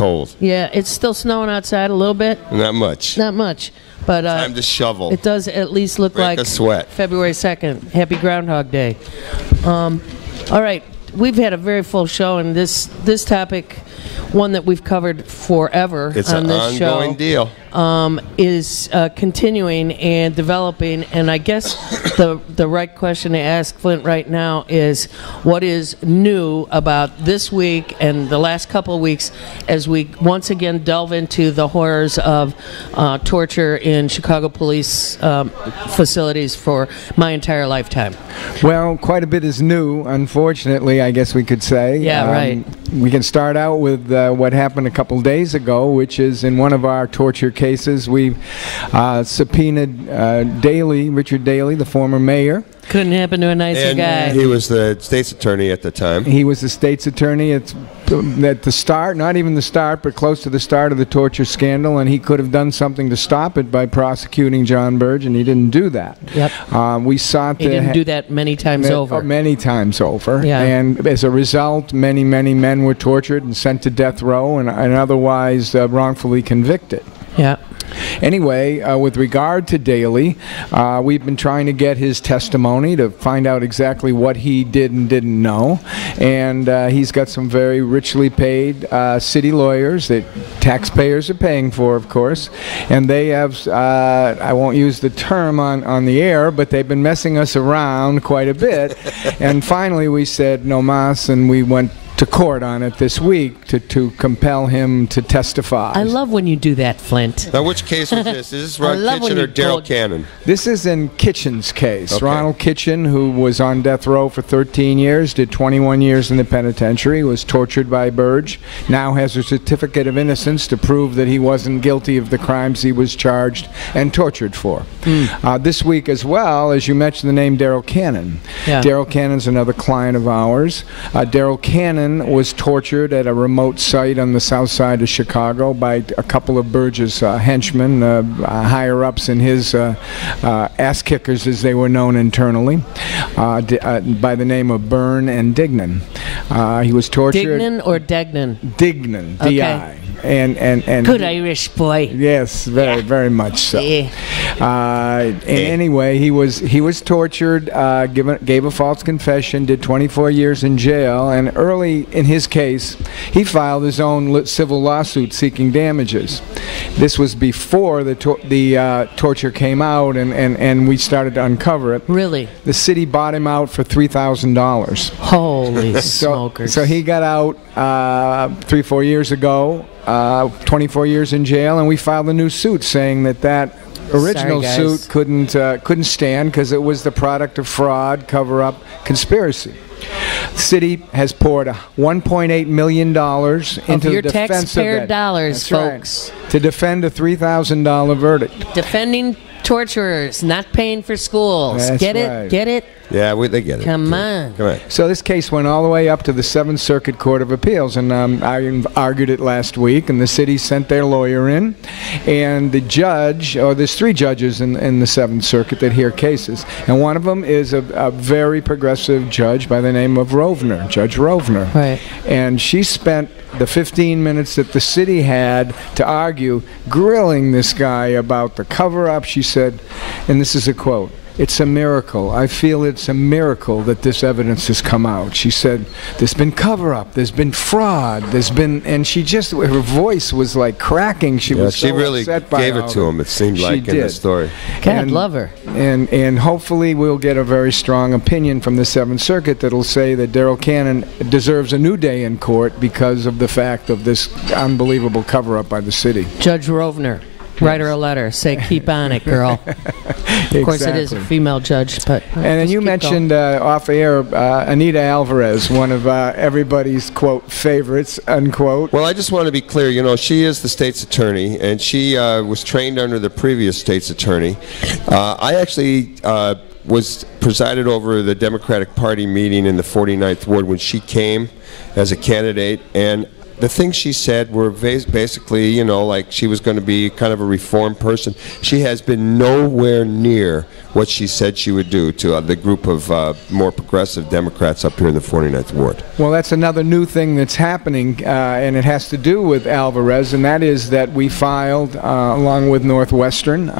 cold. Yeah, it's still snowing outside a little bit. Not much. Not much. But time to shovel. It does at least look Break like a sweat. February 2nd. Happy Groundhog Day. All right. We've had a very full show, and this topic, one that we've covered forever it's on this show. It's an ongoing deal. Is continuing and developing, and I guess the right question to ask Flint right now is, what is new about this week and the last couple of weeks as we once again delve into the horrors of torture in Chicago police facilities for my entire lifetime? Well, quite a bit is new, unfortunately, I guess we could say. Yeah, right. We can start out with what happened a couple days ago, which is in one of our torture cases, we subpoenaed Richard Daley, the former mayor. Couldn't happen to a nicer guy. He was the state's attorney at the time. He was the state's attorney at the start, not even the start, but close to the start of the torture scandal, and he could have done something to stop it by prosecuting John Burge, and he didn't do that. Yep. We sought he didn't do that many times over. Many times over. Yeah. And as a result, many, many men were tortured and sent to death row and otherwise wrongfully convicted. Yeah. Anyway, with regard to Daley, we've been trying to get his testimony to find out exactly what he did and didn't know. And he's got some very richly paid city lawyers that taxpayers are paying for, of course. And they have, I won't use the term on the air, but they've been messing us around quite a bit. And finally we said no mas, and we went to court on it this week to compel him to testify. I love when you do that, Flint. Now, which case is this? Is this Ron Kitchen or Daryl Cannon? This is in Kitchen's case. Okay. Ronald Kitchen, who was on death row for 13 years, did 21 years in the penitentiary, was tortured by Burge, now has a certificate of innocence to prove that he wasn't guilty of the crimes he was charged and tortured for. This week as well, as you mentioned the name Daryl Cannon. Yeah. Daryl Cannon's another client of ours. Daryl Cannon was tortured at a remote site on the south side of Chicago by a couple of Burge's henchmen, higher-ups in his ass-kickers, as they were known internally, by the name of Byrne and Dignan. He was tortured... Dignan or Degnan? Dignan, Okay. D-I. And good Irish boy. Yes, very much so. And anyway, he was tortured, gave a false confession, did 24 years in jail, and early in his case, he filed his own civil lawsuit seeking damages. This was before the torture came out, and we started to uncover it. Really? The city bought him out for $3,000. Holy smokers! So he got out 3-4 years ago. 24 years in jail, and we filed a new suit saying that original suit couldn't stand because it was the product of fraud, cover-up, conspiracy. The city has poured $1.8 million into the defense taxpayer of that. dollars, That's folks, right, to defend a $3,000 verdict. defending torturers, not paying for schools. That's Get right. it? Get it? Yeah, they get it. Come on. Come on. So this case went all the way up to the 7th Circuit Court of Appeals, and I argued it last week, and the city sent their lawyer in, and the judge, there's 3 judges in the 7th Circuit that hear cases, and one of them is a very progressive judge by the name of Rovner, Judge Rovner. Right. And she spent the 15 minutes that the city had to argue, grilling this guy about the cover-up. She said, and this is a quote, "It's a miracle. I feel it's a miracle that this evidence has come out." She said, "There's been cover-up, there's been fraud, there's been," and her voice was like cracking. She was so really upset by gave it to him, it seemed like, in the story. God love her. And hopefully we'll get a very strong opinion from the 7th Circuit that'll say that Daryl Cannon deserves a new day in court because of the fact of this unbelievable cover-up by the city. Judge Rovner. Write her a letter. Say, keep on it, girl. Of course, it is a female judge, but... And then you mentioned off-air Anita Alvarez, one of everybody's, quote, favorites, unquote. Well, I just want to be clear. You know, she is the state's attorney, and she was trained under the previous state's attorney. I actually was presided over the Democratic Party meeting in the 49th Ward when she came as a candidate, and the things she said were basically, you know, like she was going to be kind of a reformed person. She has been nowhere near what she said she would do to the group of more progressive Democrats up here in the 49th Ward. Well, that's another new thing that's happening, and it has to do with Alvarez, and that is that we filed, along with Northwestern,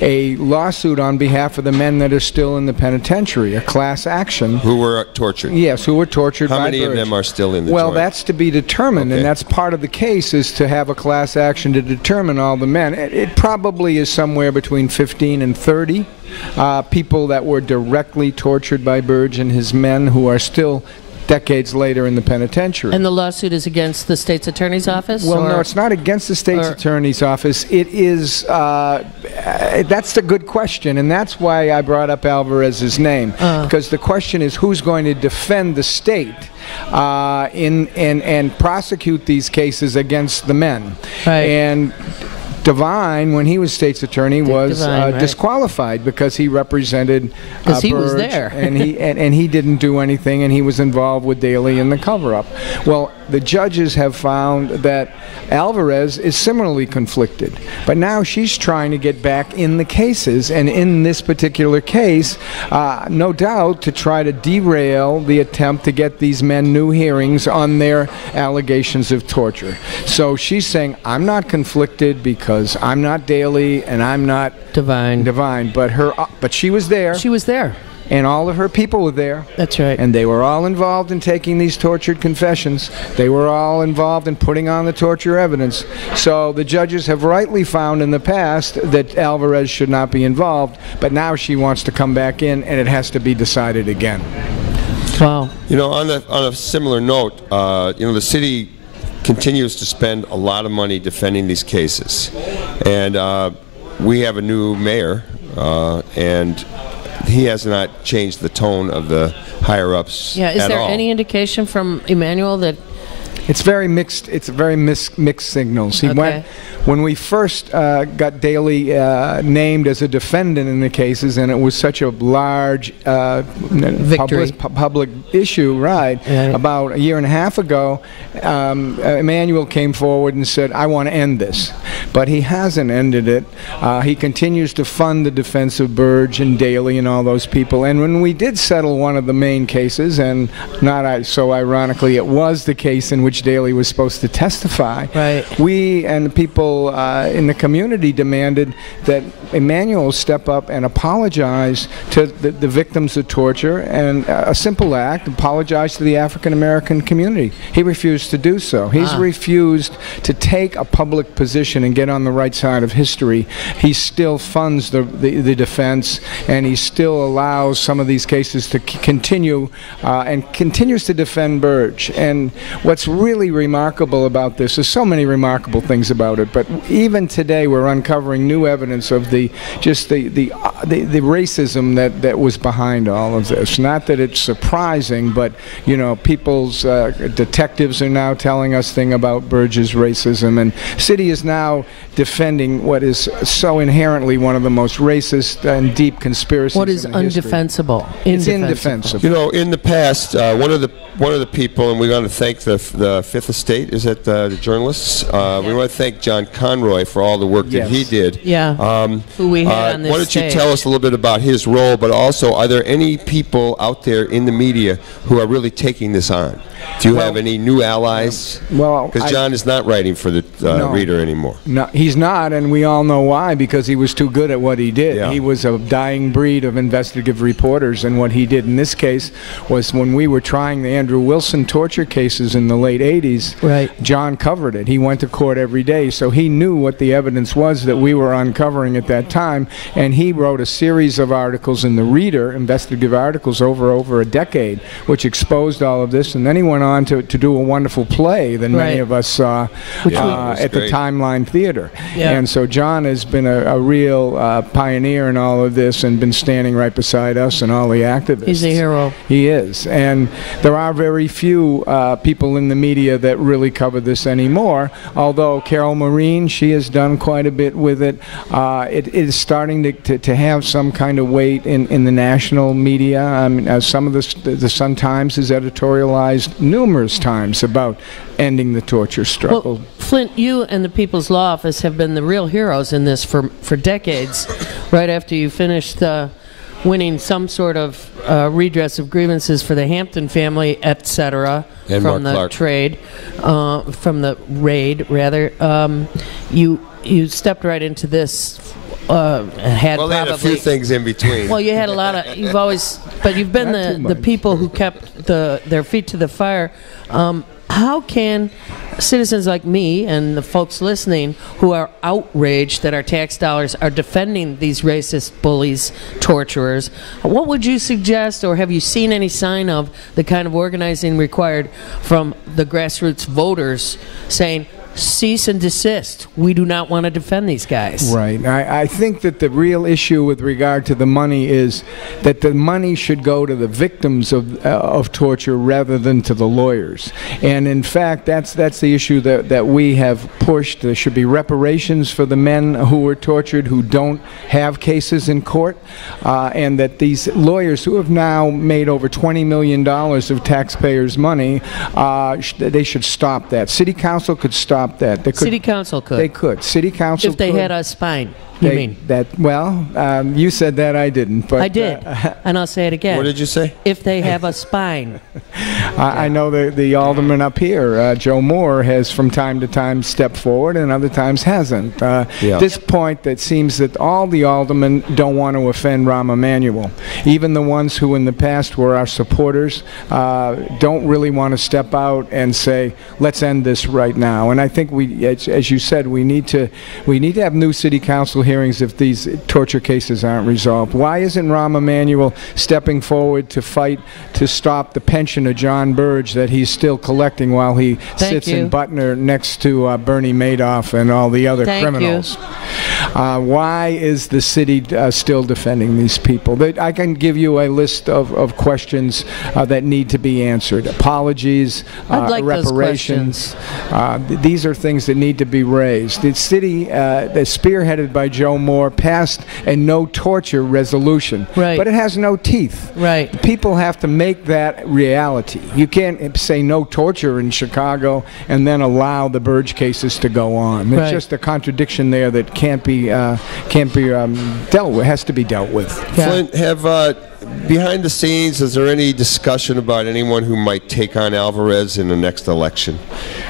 a lawsuit on behalf of the men that are still in the penitentiary, a class action. Who were tortured? Yes, who were tortured by How many Burge. of them are still in the Well, joint? that's to be determined, Okay. and that's part of the case, is to have a class action to determine all the men. It probably is somewhere between 15 and 30 people that were directly tortured by Burge and his men who are still decades later in the penitentiary. And the lawsuit is against the state's attorney's office? Well, or? no, it's not against the state's attorney's office. It is, that's a good question, and that's why I brought up Alvarez's name, because the question is who's going to defend the state and prosecute these cases against the men. Right. And Devine, when he was state's attorney, was Devine, right. disqualified because he represented 'Cause he was Burge, there. and he didn't do anything, and he was involved with Daley in the cover-up. Well, the judges have found that Alvarez is similarly conflicted, but now she's trying to get back in the cases, and in this particular case, no doubt to try to derail the attempt to get these men new hearings on their allegations of torture. So she's saying, I'm not conflicted because I'm not Daley and I'm not Devine. but she was there, She was there. and all of her people were there. That's right. And they were all involved in taking these tortured confessions. They were all involved in putting on the torture evidence. So the judges have rightly found in the past that Alvarez should not be involved, but now she wants to come back in, and it has to be decided again. Wow. You know, on a similar note, you know, the city continues to spend a lot of money defending these cases, and we have a new mayor, and he has not changed the tone of the higher-ups Yeah, is at there all. any indication from Emmanuel that It's very mixed. It's very mixed signals. He went when we first got Daley named as a defendant in the cases, and it was such a large public issue. Right. About a year and a half ago, Emmanuel came forward and said, "I want to end this," but he hasn't ended it. He continues to fund the defense of Burge and Daley and all those people. And when we did settle one of the main cases, and not so ironically, it was the case in which Daley was supposed to testify. Right. We and the people in the community demanded that Emmanuel step up and apologize to the victims of torture, and a simple act, apologize to the African American community. He refused to do so. He's refused to take a public position and get on the right side of history. He still funds the defense, and he still allows some of these cases to continue and continues to defend Burge. And what's really remarkable about this, there's so many remarkable things about it, but even today we're uncovering new evidence of the racism that was behind all of this. Not that it's surprising, but you know, people's detectives are now telling us things about Burge's racism, and city is now defending what is so inherently one of the most racist and deep conspiracies. what is in history. undefensible? It's indefensible. You know, in the past, one of the people, and we're going to thank the Fifth Estate, is it the journalists? We want to thank John Conroy for all the work that he did. Yeah. Who we had on this Why don't you stage. tell us a little bit about his role, but also, are there any people out there in the media who are really taking this on? Do you have any new allies? Well, because John is not writing for the Reader anymore. No, he's not, and we all know why, because he was too good at what he did. Yeah. He was a dying breed of investigative reporters, and what he did in this case was when we were trying the Andrew Wilson torture cases in the late 80s, Right. John covered it. He went to court every day, so he knew what the evidence was that we were uncovering at that time, and he wrote a series of articles in the Reader, investigative articles over a decade, which exposed all of this, and then he went on to do a wonderful play that many of us saw at the Timeline Theater. Yeah. And so John has been a real pioneer in all of this and been standing right beside us and all the activists. He's a hero. He is. And there are very few people in the media that really cover this anymore, although Carol Maureen, she has done quite a bit with it. It is starting to have some kind of weight in the national media. I mean, some of the Sun-Times has editorialized numerous times about ending the torture struggle. Well, Flint, you and the People's Law Office have been the real heroes in this for decades. Right after you finished winning some sort of redress of grievances for the Hampton family, etc., from the trade, from the raid, rather, you stepped right into this. They had a few things in between. Well, you had a lot of. You've been the people who kept their feet to the fire. How can citizens like me and the folks listening who are outraged that our tax dollars are defending these racist bullies, torturers, what would you suggest, or have you seen any sign of the kind of organizing required from the grassroots voters saying, cease and desist. We do not want to defend these guys. Right. I think that the real issue with regard to the money is that the money should go to the victims of torture rather than to the lawyers. And in fact, that's the issue that we have pushed. There should be reparations for the men who were tortured who don't have cases in court, and that these lawyers who have now made over $20 million of taxpayers' money, they should stop that. City Council could stop that. City Council could. They could. City Council if they could. had a spine. You mean? You said that, I didn't. But I did, and I'll say it again. What did you say? If they have a spine. I know the alderman up here, Joe Moore, has from time to time stepped forward and other times hasn't. At this point, it seems that all the aldermen don't want to offend Rahm Emanuel. Even the ones who in the past were our supporters don't really want to step out and say, let's end this right now. And I think as you said, we need to have new city council hearings if these torture cases aren't resolved. Why isn't Rahm Emanuel stepping forward to fight to stop the pension of John Burge that he's still collecting while he sits in Butner next to Bernie Madoff and all the other criminals? Why is the city still defending these people? I can give you a list of questions that need to be answered. Apologies, I'd like reparations. These are things that need to be raised. The city, spearheaded by Joe Moore, passed a no-torture resolution, but it has no teeth. People have to make that reality. You can't say no torture in Chicago and then allow the Burge cases to go on. It's just a contradiction there that can't be dealt with. Has to be dealt with. Flint, behind the scenes, is there any discussion about anyone who might take on Alvarez in the next election?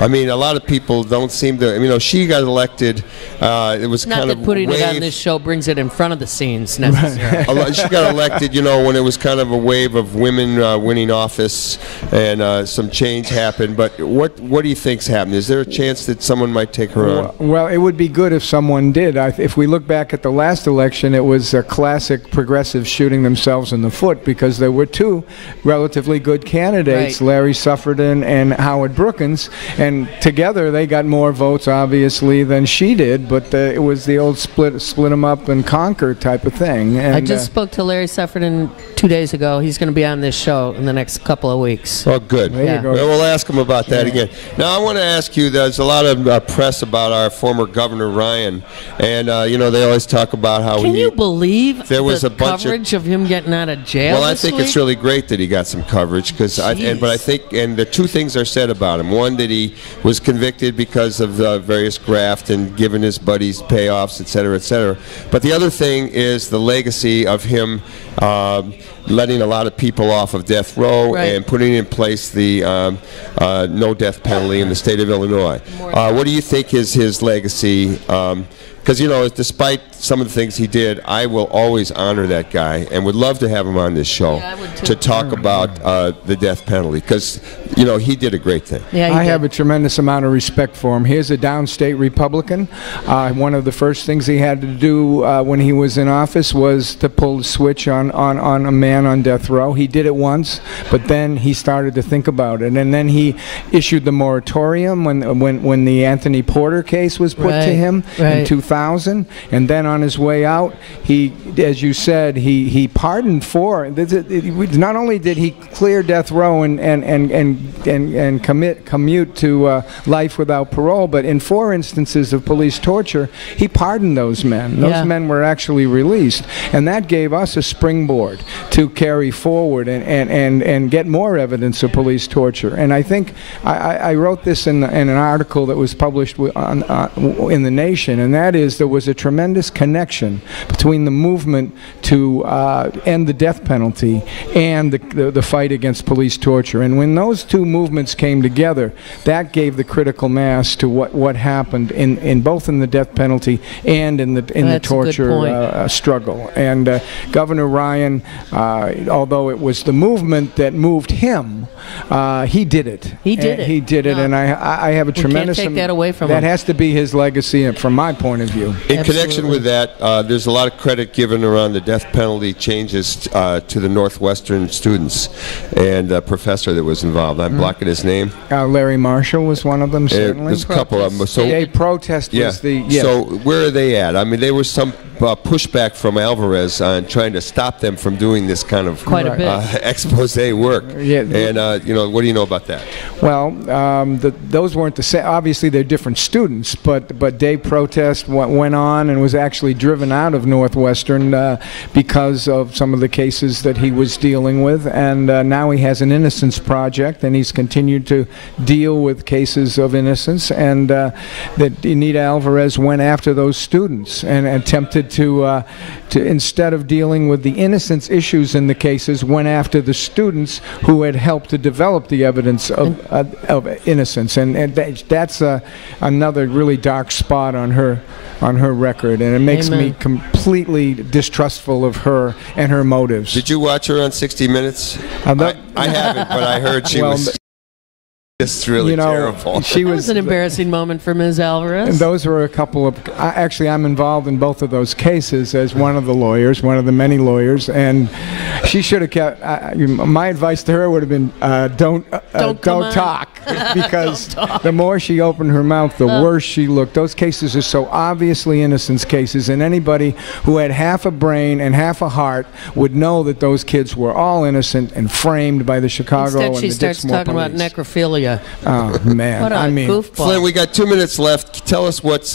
I mean, a lot of people don't seem to. She got elected. It was not kind that of putting it on this show brings it in front of the scenes necessarily. She got elected, when it was kind of a wave of women winning office and some change happened. But what do you think's happened? Is there a chance that someone might take her on? Well, it would be good if someone did. If we look back at the last election, it was a classic progressive shooting themselves in the foot because there were two relatively good candidates, Larry Suffredin and Howard Brookins, and together they got more votes, obviously, than she did, but it was the old split them up and conquer type of thing. And, I just spoke to Larry Suffredin 2 days ago. He's going to be on this show in the next couple of weeks. Oh, good. There you go. Well, we'll ask him about that again. Now, I want to ask you, there's a lot of press about our former Governor Ryan, and, they always talk about how Can you believe there was the a bunch coverage of him getting out of jail? Well, I think it's really great that he got some coverage, but I think, and the two things are said about him. One, that he was convicted because of various graft and giving his buddies payoffs, et cetera, et cetera. But the other thing is the legacy of him letting a lot of people off of death row and putting in place the no death penalty in the state of Illinois. What do you think is his legacy? Because, despite some of the things he did, I will always honor that guy and would love to have him on this show to talk about the death penalty because, he did a great thing. I have a tremendous amount of respect for him. He's a downstate Republican. One of the first things he had to do when he was in office was to pull the switch on a man on death row. He did it once, but then he started to think about it. And then he issued the moratorium when the Anthony Porter case was put to him in 2000. 2000, and then on his way out, he, as you said, he pardoned four. Not only did he clear death row and commute to life without parole, but in 4 instances of police torture, he pardoned those men. Those men were actually released, and that gave us a springboard to carry forward and get more evidence of police torture. And I think I wrote this in an article that was published in The Nation, and that is there was a tremendous connection between the movement to end the death penalty and the fight against police torture. And when those two movements came together, that gave the critical mass to what happened in both in the death penalty and in the torture struggle. And Governor Ryan, although it was the movement that moved him, he did it. He did it, and I have a tremendous. Can't take that away from him. That has to be his legacy, from my point of view. In connection with that, there's a lot of credit given around the death penalty changes to the Northwestern students and a professor that was involved. I'm blocking his name. Larry Marshall was one of them, certainly. There's a couple of them. So, a protest was the... So where are they at? I mean, there was some pushback from Alvarez on trying to stop them from doing this kind of expose work. And, what do you know about that? Well, those weren't the same. Obviously, they're different students, but day protest went on and was actually driven out of Northwestern because of some of the cases that he was dealing with. And now he has an innocence project, and he's continued to deal with cases of innocence. And that Anita Alvarez went after those students and attempted to instead of dealing with the innocence issues in the cases, went after the students who had helped to develop the evidence of innocence, and that's another really dark spot on her record, and it makes me completely distrustful of her and her motives. Did you watch her on 60 Minutes? I haven't, but I heard she was just really terrible. That was an embarrassing moment for Ms. Alvarez. And those were a couple of... Actually, I'm involved in both of those cases as one of the lawyers, one of the many lawyers, and she should have kept... my advice to her would have been, don't talk, because the more she opened her mouth, the worse she looked. Those cases are so obviously innocence cases, and anybody who had half a brain and half a heart would know that those kids were all innocent and framed by the Chicago and the Dixmoor police. Instead, she starts talking about necrophilia. Oh man! What a goofball. Flynn, we got 2 minutes left. Tell us what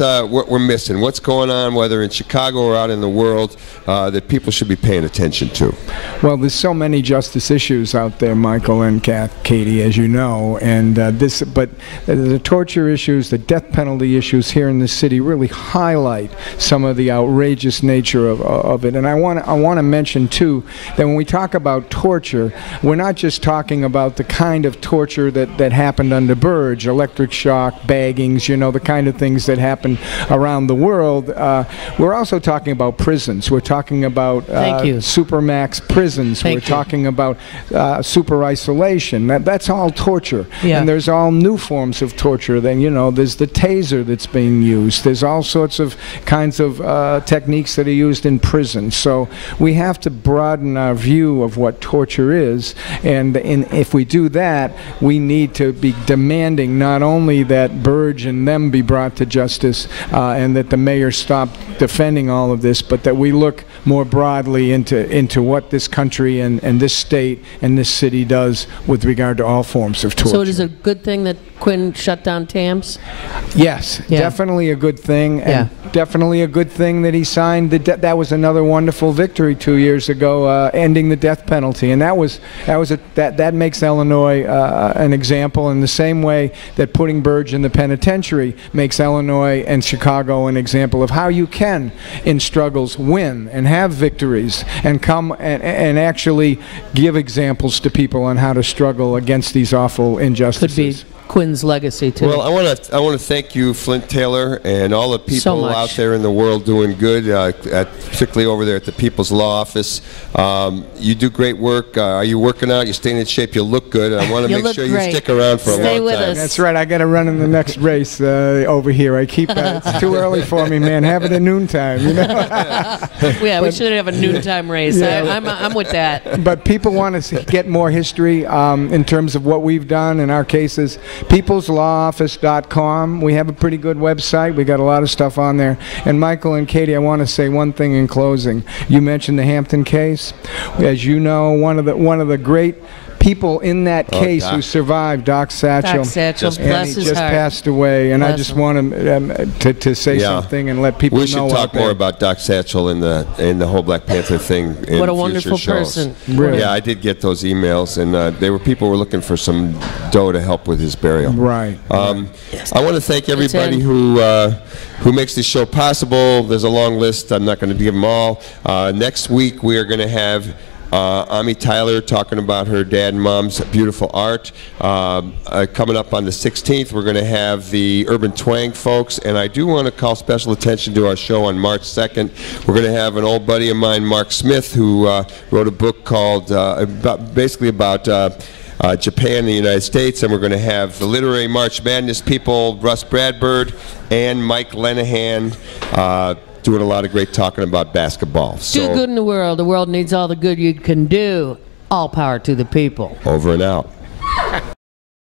we're missing. What's going on, whether in Chicago or out in the world, that people should be paying attention to? Well, there's so many justice issues out there, Michael and Katie, as you know, and but the torture issues, the death penalty issues here in the city really highlight some of the outrageous nature of it. And I want to mention too that when we talk about torture, we're not just talking about the kind of torture that happened under Burge, electric shock, baggings, the kind of things that happen around the world. We're also talking about prisons. We're talking about supermax prisons. We're talking about super isolation. That's all torture. And there's all new forms of torture. Then, there's the taser that's being used. There's all sorts of kinds of techniques that are used in prison. So we have to broaden our view of what torture is. And if we do that, we need to be demanding not only that Burge and them be brought to justice and that the mayor stop defending all of this, but that we look more broadly into what this country and this state and this city does with regard to all forms of torture. So it is a good thing that Quinn shut down TAMS? Yes, definitely a good thing, and definitely a good thing that he signed. That was another wonderful victory 2 years ago, ending the death penalty, and that makes Illinois an example in the same way that putting Burge in the penitentiary makes Illinois and Chicago an example of how you can, in struggles, win and have victories and come and actually give examples to people on how to struggle against these awful injustices. Could be Quinn's legacy too. Well, I want to thank you, Flint Taylor, and all the people out there in the world doing good, particularly over there at the People's Law Office. You do great work. Are you working out? You're staying in shape. You look good. I want to make sure you stick around for a long time. With us. That's right. I got to run in the next race over here. I keep it's too early for me, man. Have it at noontime. We should have a noontime race. I'm with that. But people want to get more history in terms of what we've done in our cases. peopleslawoffice.com. We have a pretty good website. We got a lot of stuff on there. And Michael and Katie, I want to say one thing in closing. You mentioned the Hampton case. As you know, one of the great people in that case who survived, Doc Satchel. Doc Satchel, and bless he his just heart. passed away. And I Bless just him. want to say something and let people know. We should talk more about Doc Satchel in the whole Black Panther thing in What a future wonderful shows. person. Really? Yeah, I did get those emails, and people were looking for some dough to help with his burial. Right. I want to thank everybody who makes this show possible. There's a long list. I'm not going to give them all. Next week we are going to have Ami Tyler talking about her dad and mom's beautiful art. Coming up on the 16th, we're going to have the Urban Twang folks, and I do want to call special attention to our show on March 2nd. We're going to have an old buddy of mine, Mark Smith, who wrote a book called basically about Japan and the United States, and we're going to have the Literary March Madness people, Russ Bradford and Mike Lenahan, doing a lot of great talking about basketball. Do good in the world. The world needs all the good you can do. All power to the people. Over and out.